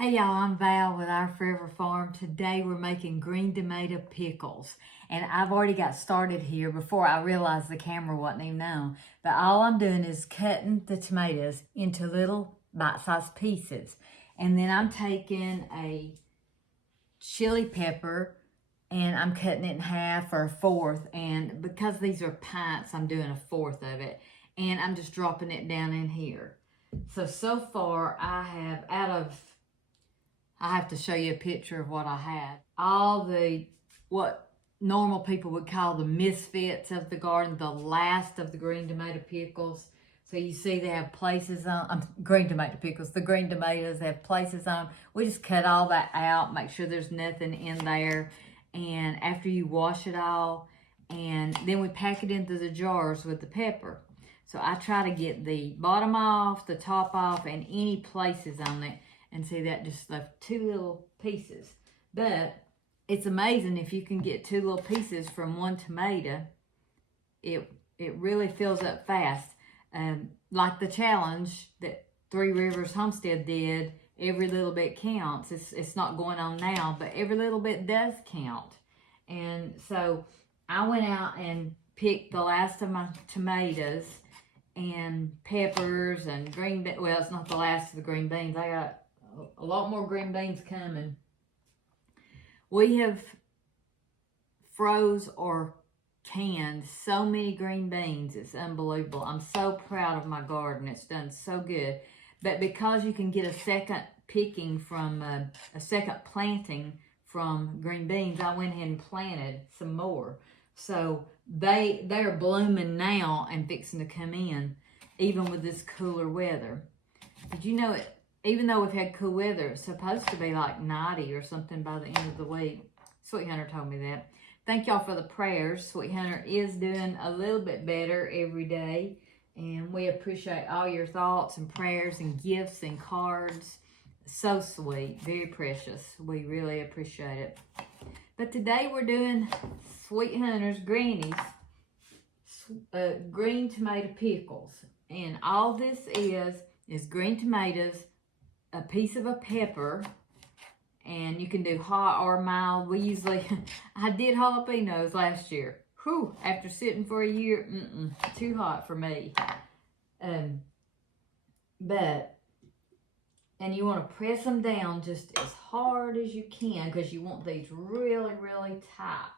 Hey y'all, I'm Val with Our Forever Farm. Today we're making green tomato pickles. And I've already got started here before I realized the camera wasn't even on. But all I'm doing is cutting the tomatoes into little bite-sized pieces. And then I'm taking a chili pepper and I'm cutting it in half or a fourth. And because these are pints, I'm doing a fourth of it. And I'm just dropping it down in here. So far I have I have to show you a picture of what I had. All what normal people would call the misfits of the garden, the last of the green tomato pickles. So you see they have places on, green tomato pickles, the green tomatoes have places on. We just cut all that out, make sure there's nothing in there. And after you wash it all, and then we pack it into the jars with the pepper. So I try to get the bottom off, the top off, and any places on it. And see, that just left two little pieces. But it's amazing if you can get two little pieces from one tomato. It really fills up fast. Like the challenge that Three Rivers Homestead did, every little bit counts. It's not going on now, but every little bit does count. And so I went out and picked the last of my tomatoes and peppers and green beans. Well, it's not the last of the green beans. I got a lot more green beans coming. We have froze or canned so many green beans. It's unbelievable. I'm so proud of my garden. It's done so good. But because you can get a second picking from a second planting from green beans, I went ahead and planted some more. So they're blooming now and fixing to come in, even with this cooler weather. Did you know it? Even though we've had cool weather, it's supposed to be like 90 or something by the end of the week. Sweet Hunter told me that. Thank y'all for the prayers. Sweet Hunter is doing a little bit better every day. And we appreciate all your thoughts and prayers and gifts and cards. So sweet. Very precious. We really appreciate it. But today we're doing Sweet Hunter's Granny's green tomato pickles. And all this is green tomatoes, a piece of a pepper, and you can do hot or mild. We usually, I did jalapenos last year. Whew, after sitting for a year, too hot for me. And you want to press them down just as hard as you can because you want these really, really tight.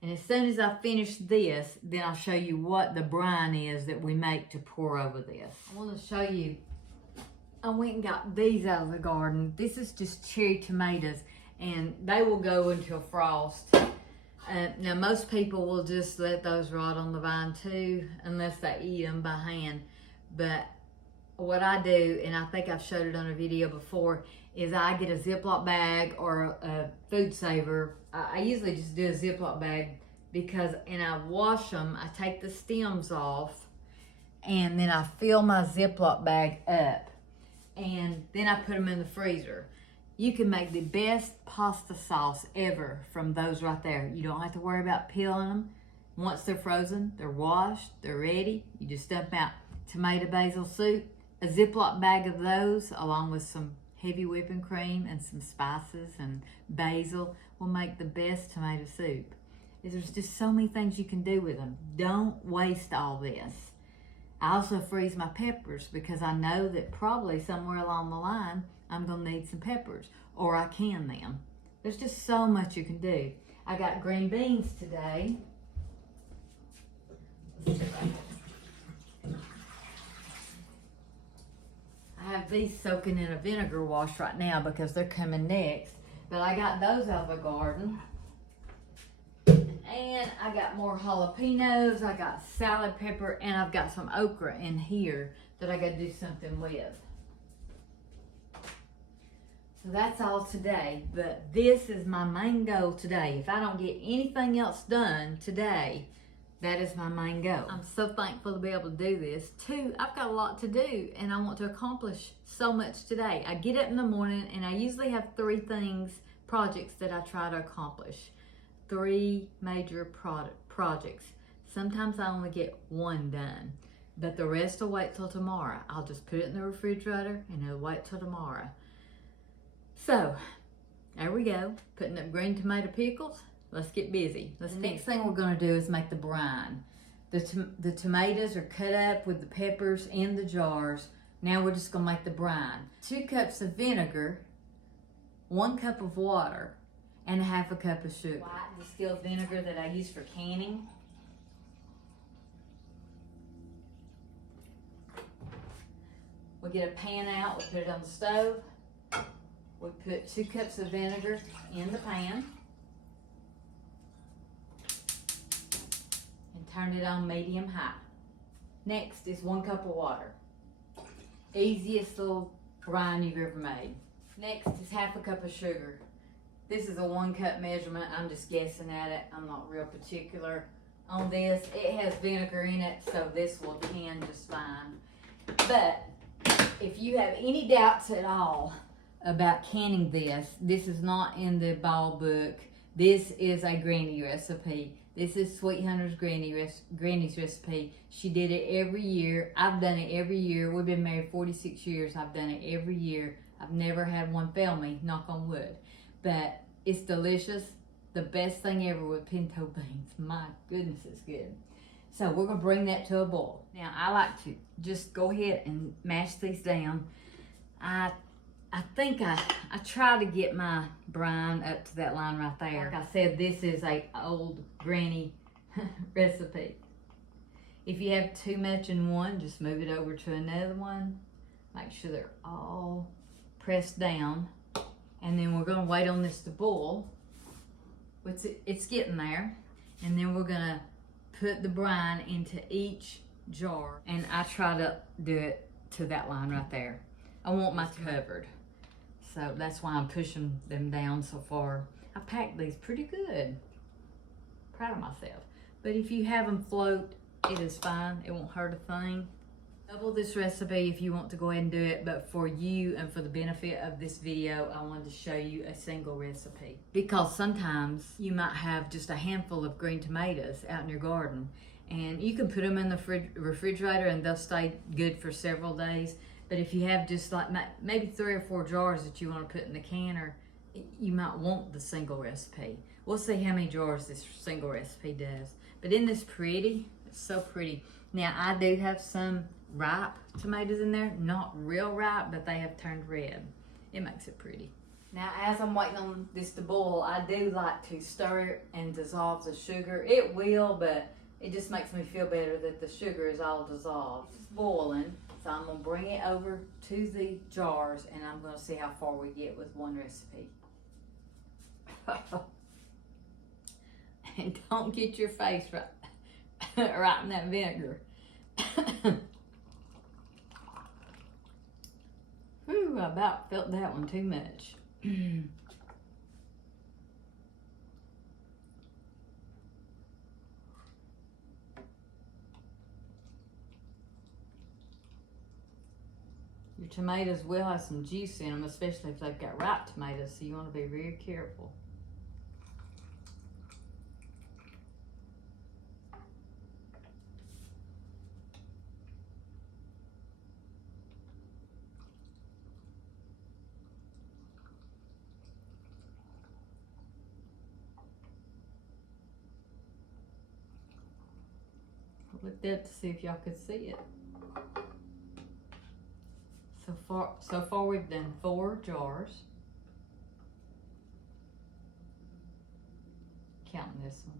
And as soon as I finish this, then I'll show you what the brine is that we make to pour over this. I want to show you, I went and got these out of the garden. This is just cherry tomatoes, and they will go until frost. Now, most people will just let those rot on the vine too, unless they eat them by hand. But what I do, and I think I've showed it on a video before, is I get a Ziploc bag or a food saver. I usually just do a Ziploc bag and I wash them. I take the stems off, and then I fill my Ziploc bag up. And then I put them in the freezer. You can make the best pasta sauce ever from those right there. You don't have to worry about peeling them. Once they're frozen, they're washed, they're ready. You just dump out tomato basil soup, a Ziploc bag of those, along with some heavy whipping cream and some spices and basil, will make the best tomato soup. There's just so many things you can do with them. Don't waste all this. I also freeze my peppers because I know that probably somewhere along the line I'm going to need some peppers, or I can them. There's just so much you can do. I got green beans today. I have these soaking in a vinegar wash right now because they're coming next. But I got those out of the garden. And I got more jalapenos, I got salad pepper, and I've got some okra in here that I got to do something with. So that's all today, but this is my main goal today. If I don't get anything else done today, that is my main goal. I'm so thankful to be able to do this. Two, I've got a lot to do, and I want to accomplish so much today. I get up in the morning, and I usually have three projects that I try to accomplish. 3 major projects. Sometimes I only get one done, but the rest will wait till tomorrow. I'll just put it in the refrigerator and it'll wait till tomorrow. So, there we go, putting up green tomato pickles. Let's get busy. The next thing we're gonna do is make the brine. The tomatoes are cut up with the peppers in the jars. Now we're just gonna make the brine. 2 cups of vinegar, 1 cup of water, and 1/2 cup of sugar. White distilled vinegar that I use for canning. We get a pan out, we put it on the stove. We put 2 cups of vinegar in the pan. And turn it on medium high. Next is 1 cup of water. Easiest little brine you've ever made. Next is 1/2 cup of sugar. This is a 1 cup measurement. I'm just guessing at it. I'm not real particular on this. It has vinegar in it, so this will can just fine. But if you have any doubts at all about canning this is not in the ball book. This is a granny recipe. This is Sweet Hunter's granny's recipe. She did it every year. I've done it every year. We've been married 46 years. I've done it every year. I've never had one fail me, knock on wood. But it's delicious. The best thing ever with pinto beans. My goodness, it's good. So we're gonna bring that to a boil. Now I like to just go ahead and mash these down. I think I try to get my brine up to that line right there. Like I said, this is a old granny recipe. If you have too much in one, just move it over to another one. Make sure they're all pressed down. And then we're gonna wait on this to boil. It's getting there. And then we're gonna put the brine into each jar. And I try to do it to that line right there. I want mine covered. So that's why I'm pushing them down so far. I packed these pretty good. Proud of myself. But if you have them float, it is fine. It won't hurt a thing. Double this recipe if you want to go ahead and do it, but for you and for the benefit of this video, I wanted to show you a single recipe. Because sometimes you might have just a handful of green tomatoes out in your garden, and you can put them in the refrigerator and they'll stay good for several days. But if you have just like maybe 3 or 4 jars that you want to put in the canner, you might want the single recipe. We'll see how many jars this single recipe does. But isn't this pretty? It's so pretty. Now I do have some ripe tomatoes in there. Not real ripe, but they have turned red. It makes it pretty. Now as I'm waiting on this to boil, I do like to stir it and dissolve the sugar. It will, but it just makes me feel better that the sugar is all dissolved. It's boiling. So I'm gonna bring it over to the jars and I'm gonna see how far we get with one recipe. And don't get your face right in that vinegar. Whew, I about felt that one too much. Your tomatoes will have some juice in them, especially if they've got ripe tomatoes, so you want to be very careful. I looked up to see if y'all could see it. So far we've done 4 jars. Counting this one.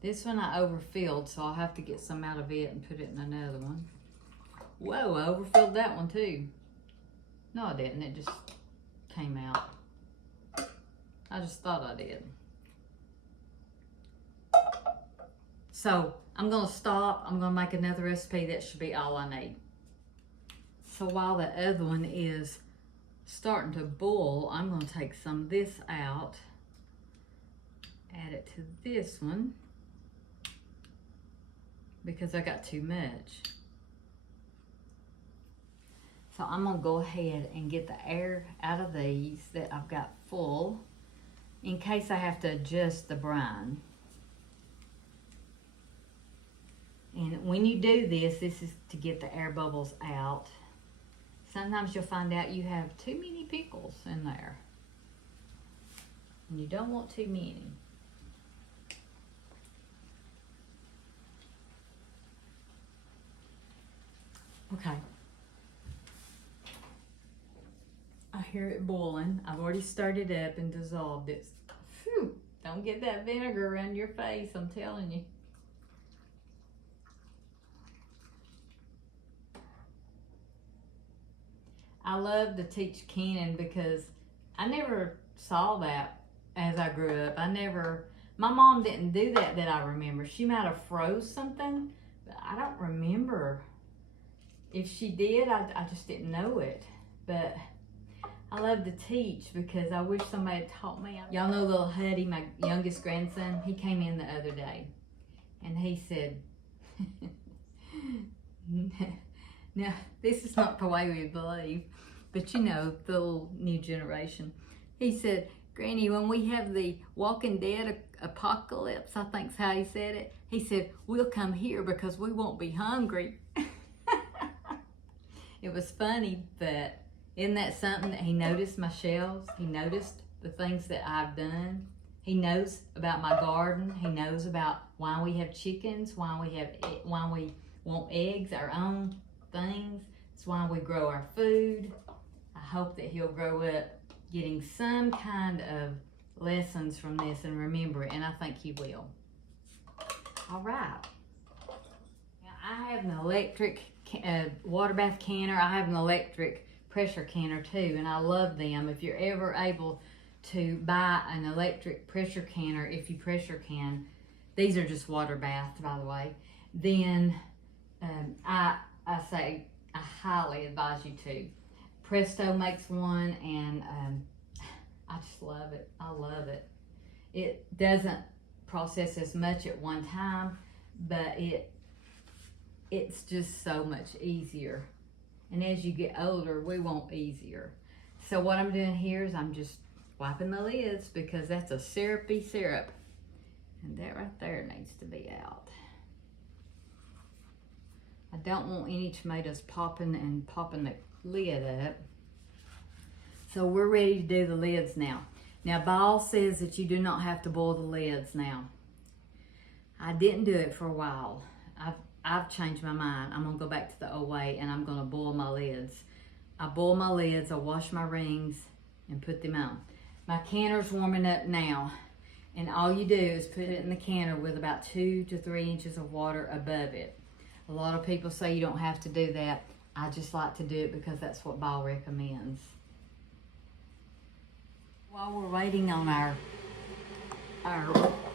This one I overfilled, so I'll have to get some out of it and put it in another one. Whoa, I overfilled that one too. No, I didn't. It just came out. I just thought I did. So I'm going to stop. I'm going to make another recipe. That should be all I need. So while the other one is starting to boil, I'm going to take some of this out, add it to this one, because I got too much. So I'm going to go ahead and get the air out of these that I've got full, in case I have to adjust the brine. And when you do this, this is to get the air bubbles out. Sometimes you'll find out you have too many pickles in there. And you don't want too many. Okay. I hear it boiling. I've already stirred it up and dissolved it. Phew, don't get that vinegar around your face, I'm telling you. I love to teach canning because I never saw that as I grew up. My mom didn't do that I remember. She might have froze something, but I don't remember. If she did, I just didn't know it. But I love to teach because I wish somebody had taught me. Y'all know little Huddy, my youngest grandson? He came in the other day and he said, now this is not the way we believe, but you know, the little new generation. He said, Granny, when we have the Walking Dead apocalypse, I think's how he said it, he said, we'll come here because we won't be hungry. It was funny, but isn't that something that he noticed my shelves? He noticed the things that I've done. He knows about my garden. He knows about why we have chickens, why we want eggs, our own things. It's why we grow our food. I hope that he'll grow up getting some kind of lessons from this and remember it, and I think he will. All right. Now, I have an electric water bath canner. I have an electric pressure canner too, and I love them. If you're ever able to buy an electric pressure canner, if you pressure can, these are just water baths, by the way, then I say I highly advise you to. Presto makes one, and I just love it. I love it. It doesn't process as much at one time, but it's just so much easier. And as you get older, we want easier. So what I'm doing here is I'm just wiping the lids because that's a syrupy syrup. And that right there needs to be out. I don't want any tomatoes popping the lid up. So we're ready to do the lids now. Now, Ball says that you do not have to boil the lids now. I didn't do it for a while. I've changed my mind. I'm gonna go back to the old way and I'm gonna boil my lids. I boil my lids, I wash my rings and put them on. My canner's warming up now, and all you do is put it in the canner with about 2 to 3 inches of water above it. A lot of people say you don't have to do that. I just like to do it because that's what Ball recommends. While we're waiting on our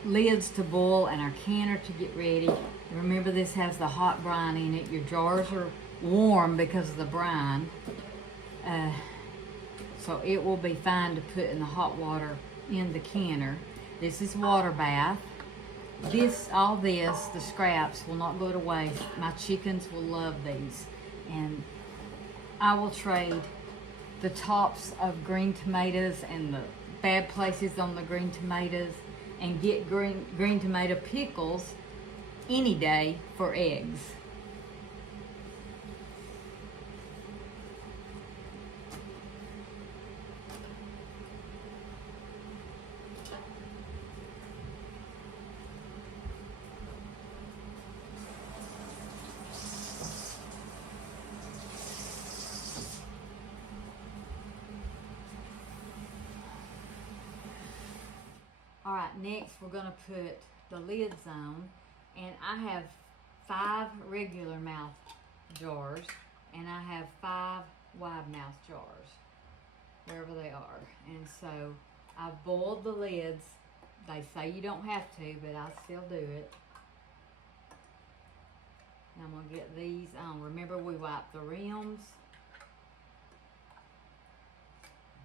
lids to boil and our canner to get ready, remember this has the hot brine in it. Your jars are warm because of the brine. So it will be fine to put in the hot water in the canner. This is Waterbath. All this, the scraps, will not go to waste. My chickens will love these. And I will trade the tops of green tomatoes and the bad places on the green tomatoes and get green tomato pickles any day for eggs. All right, next we're gonna put the lids on, and I have 5 regular mouth jars, and I have 5 wide mouth jars, wherever they are. And so I've boiled the lids. They say you don't have to, but I still do it. And I'm gonna get these on. Remember, we wipe the rims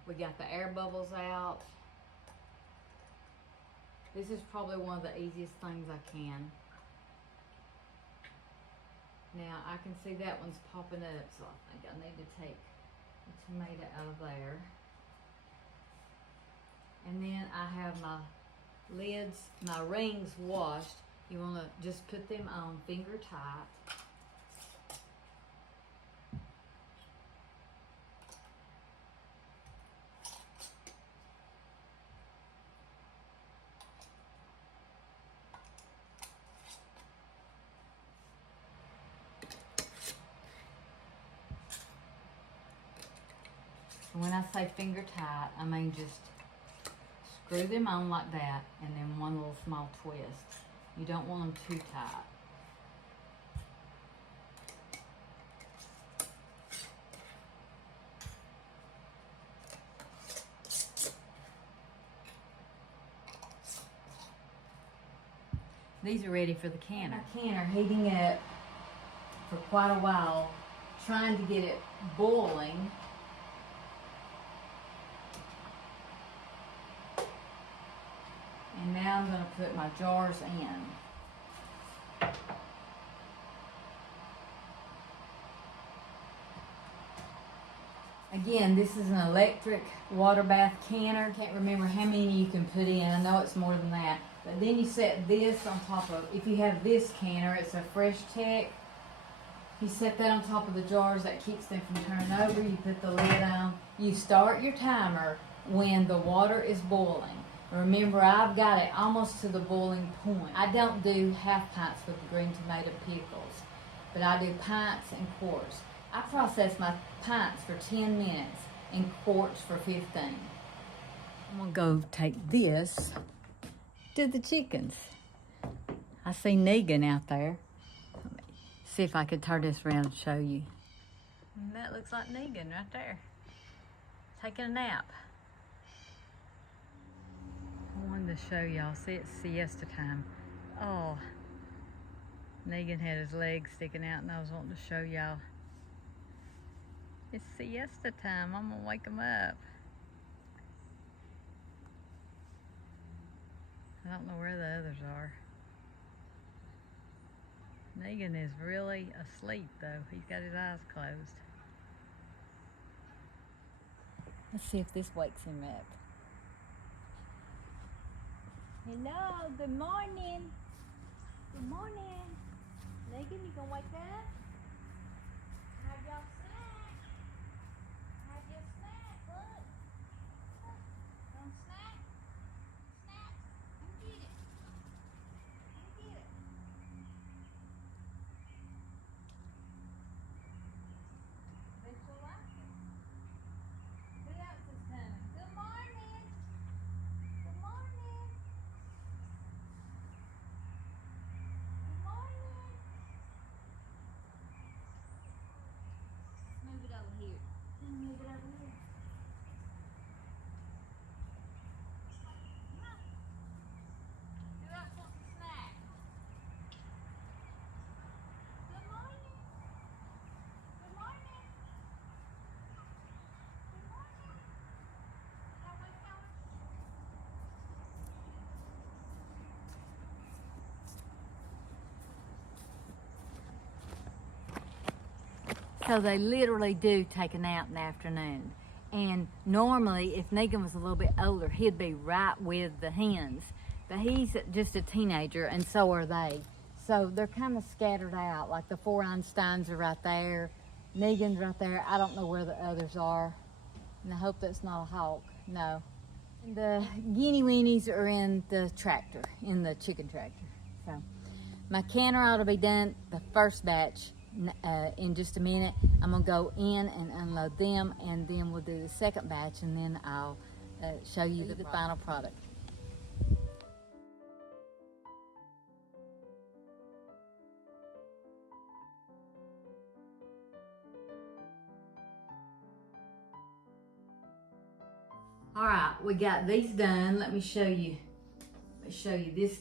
We got the air bubbles out. This is probably one of the easiest things I can. Now I can see that one's popping up, so I think I need to take the tomato out of there. And then I have my lids, my rings washed. You want to just put them on finger tight. And when I say finger tight, I mean just screw them on like that, and then one little small twist. You don't want them too tight. These are ready for the canner. My canner heating up for quite a while, trying to get it boiling. And now I'm going to put my jars in. Again, this is an electric water bath canner. Can't remember how many you can put in. I know it's more than that. But then you set this on top of, if you have this canner, it's a Fresh Tech. You set that on top of the jars. That keeps them from turning over. You put the lid on. You start your timer when the water is boiling. Remember, I've got it almost to the boiling point. I don't do half pints with the green tomato pickles, but I do pints and quarts. I process my pints for 10 minutes and quarts for 15. I'm gonna go take this to the chickens. I see Negan out there. Let me see if I can turn this around and show you. And that looks like Negan right there, taking a nap. I wanted to show y'all. See, it's siesta time. Oh, Negan had his legs sticking out, and I was wanting to show y'all. It's siesta time. I'm gonna wake him up. I don't know where the others are. Negan is really asleep, though. He's got his eyes closed. Let's see if this wakes him up. Hello, good morning. Good morning. Negan, you gonna wake up? Have your snack. Have your snack, look. Look. Don't snack. Snack. Come get it. Come get it. Bet you'll like it. Who else is coming? Good morning. Good morning. Move it over here. Move it over here. Come on. Who else wants a snack? Good morning. Good morning. Good morning. How we going? So they literally do take a nap in the afternoon. And normally, if Negan was a little bit older, he'd be right with the hens. But he's just a teenager, and so are they. So they're kind of scattered out. Like the 4 Einsteins are right there. Negan's right there. I don't know where the others are. And I hope that's not a hawk. No. And the guinea weenies are in the tractor, in the chicken tractor. So my canner ought to be done the first batch. In just a minute. I'm gonna go in and unload them, and then we'll do the second batch, and then I'll show you the final product. All right, we got these done. Let me show you. Let me show you this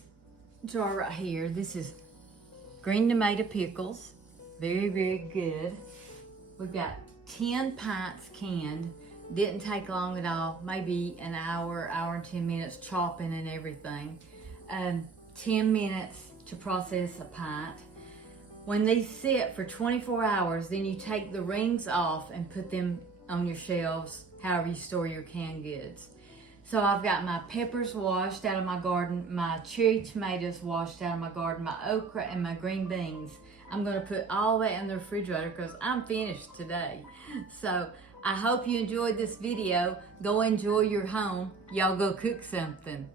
jar right here. This is green tomato pickles. Very, very good. We've got 10 pints canned. Didn't take long at all, maybe an hour, hour and 10 minutes chopping and everything. 10 minutes to process a pint. When these sit for 24 hours, then you take the rings off and put them on your shelves, however you store your canned goods. So I've got my peppers washed out of my garden, my cherry tomatoes washed out of my garden, my okra and my green beans. I'm gonna put all that in the refrigerator because I'm finished today. So I hope you enjoyed this video. Go enjoy your home. Y'all go cook something.